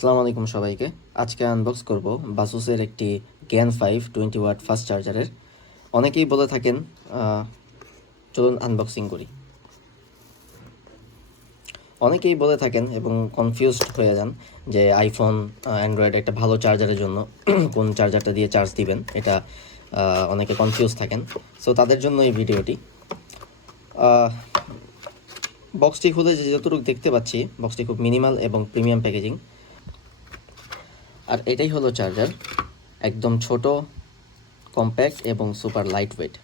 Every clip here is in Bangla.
আসসালামু আলাইকুম সবাইকে। আজকে আনবক্স করব বাসুসের একটি জ্ঞান 5 20 ওয়াট ফাস্ট চার্জারের। অনেকেই বলে থাকেন, চলুন আনবক্সিং করি। অনেকেই বলে থাকেন এবং কনফিউজড হয়ে যান যে আইফোন, অ্যান্ড্রয়েড একটা ভালো চার্জারের জন্য কোন চার্জারটা দিয়ে চার্জ দিবেন, এটা অনেকে কনফিউজ থাকেন। সো তাদের জন্য এই ভিডিওটি। বক্সটি খুলে যতটুকু দেখতে পাচ্ছি, বক্সটি খুব মিনিমাল এবং প্রিমিয়াম প্যাকেজিং। আর এটাই হলো চার্জার, একদম ছোট, কম্প্যাক্ট এবং সুপার লাইট ওয়েট।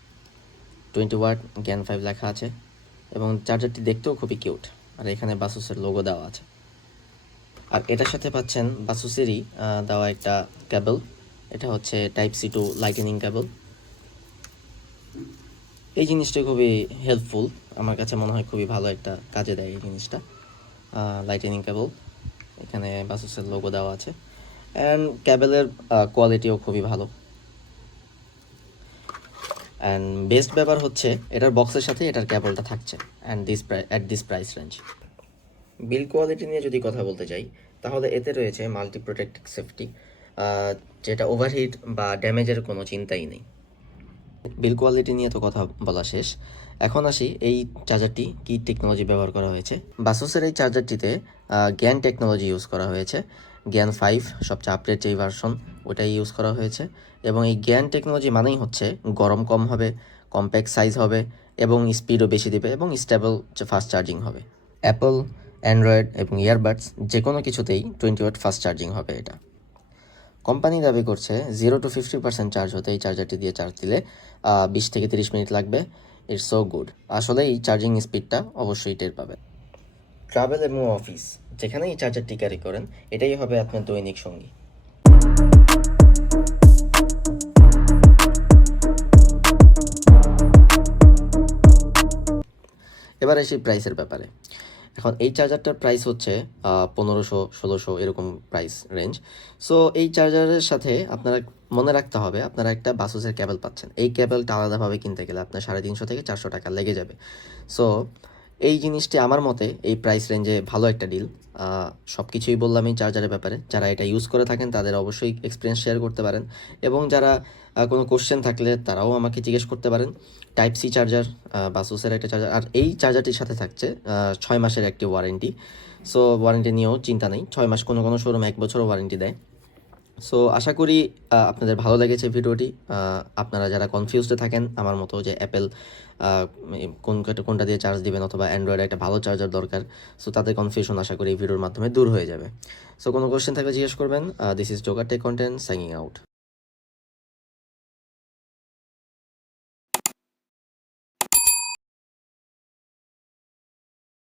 20 ওয়াট জ্ঞান 5 লেখা আছে এবং চার্জারটি দেখতেও খুবই কিউট। আর এখানে বাসুসের লোগো দেওয়া আছে। আর এটার সাথে পাচ্ছেন বাসুসেরই দেওয়া একটা কেবল। এটা হচ্ছে টাইপ সি টু লাইটেনিং কেবল। এই জিনিসটা খুবই হেল্পফুল, আমার কাছে মনে হয় খুবই ভালো একটা কাজে দেয় এই জিনিসটা। লাইটেনিং কেবল, এখানে বাসুসের লোগো দেওয়া আছে। অ্যান্ড কেবলের কোয়ালিটিও খুবই ভালো। অ্যান্ড বেস্ট ব্যাপার হচ্ছে এটার বক্সের সাথে এটার কেবলটা থাকছে and this price range. Bill quality নিয়ে যদি কথা বলতে চাই, তাহলে এতে রয়েছে মাল্টি প্রোটেক্ট সেফটি, যেটা ওভারহিট বা ড্যামেজের কোনো চিন্তাই নেই। বিল কোয়ালিটি নিয়ে তো কথা বলা শেষ, এখন আসি এই চার্জারটি কী টেকনোলজি ব্যবহার করা হয়েছে। বাসুসের এই চার্জারটিতে জ্ঞান টেকনোলজি ইউজ করা হয়েছে। জ্ঞান 5 সবচেয়ে আপডেট যেই ভার্সন, ওটাই ইউজ করা হয়েছে। এবং এই জ্ঞান টেকনোলজি মানেই হচ্ছে গরম কম হবে, কম্প্যাক্ট সাইজ হবে এবং স্পিডও বেশি দেবে এবং স্টেবল ফাস্ট চার্জিং হবে। অ্যাপল, অ্যান্ড্রয়েড এবং ইয়ারবাডস যে কোনো কিছুতেই 20 ওয়াট ফাস্ট চার্জিং হবে এটা। কোম্পানি দাবি করছে 0 to 50% চার্জ হতে এই চার্জারটি দিয়ে চার্জ দিলে 20 থেকে 30 মিনিট লাগবে। It's so good. আসলে এই চার্জিং স্পিডটা অবশ্যই টের পাবেন। ট্রাভেল এবং অফিস যেখানে এই চার্জারটি ক্যারি করেন, এটাই হবে আপনার দৈনিক সঙ্গী। এবার আসি প্রাইসের ব্যাপারে। এখন এই চার্জারটার প্রাইস হচ্ছে 1500-1600 এরকম প্রাইস রেঞ্জ। সো এই চার্জারের সাথে আপনারা মনে রাখতে হবে, আপনারা একটা বাসুসের কেবল পাচ্ছেন। এই কেবলটা আলাদাভাবে কিনতে গেলে আপনার 350 থেকে 400 টাকা লেগে যাবে। সো এই জিনিসটি আমার মতে এই প্রাইস রেঞ্জে ভালো একটা ডিল। সব কিছুই বললাম এই চার্জারের ব্যাপারে। যারা এটা ইউজ করে থাকেন তাদের অবশ্যই এক্সপিরিয়েন্স শেয়ার করতে পারেন, এবং যারা কোনো কোশ্চেন থাকলে তারাও আমাকে জিজ্ঞেস করতে পারেন। টাইপ সি চার্জার, বাসুসের একটা চার্জার। আর এই চার্জারটির সাথে থাকছে 6 মাসের একটি ওয়ারেন্টি। সো ওয়ারেন্টি নিয়েও চিন্তা নেই, 6 মাস, কোনো কোনো শোরুম 1 বছরও ওয়ারেন্টি দেয়। সো আশা করি আপনাদের ভালো লেগেছে ভিডিওটি। আপনারা যারা কনফিউজডে থাকেন আমার মতো যে অ্যাপেল কোনটা দিয়ে চার্জ দিবেন অথবা অ্যান্ড্রয়েড একটা ভালো চার্জার দরকার, সো তাদের কনফিউশন আশা করি এই ভিডিওর মাধ্যমে দূর হয়ে যাবে। সো কোনো কোশ্চেন থাকলে জিজ্ঞেস করবেন। This is Jogar tech content, signing out.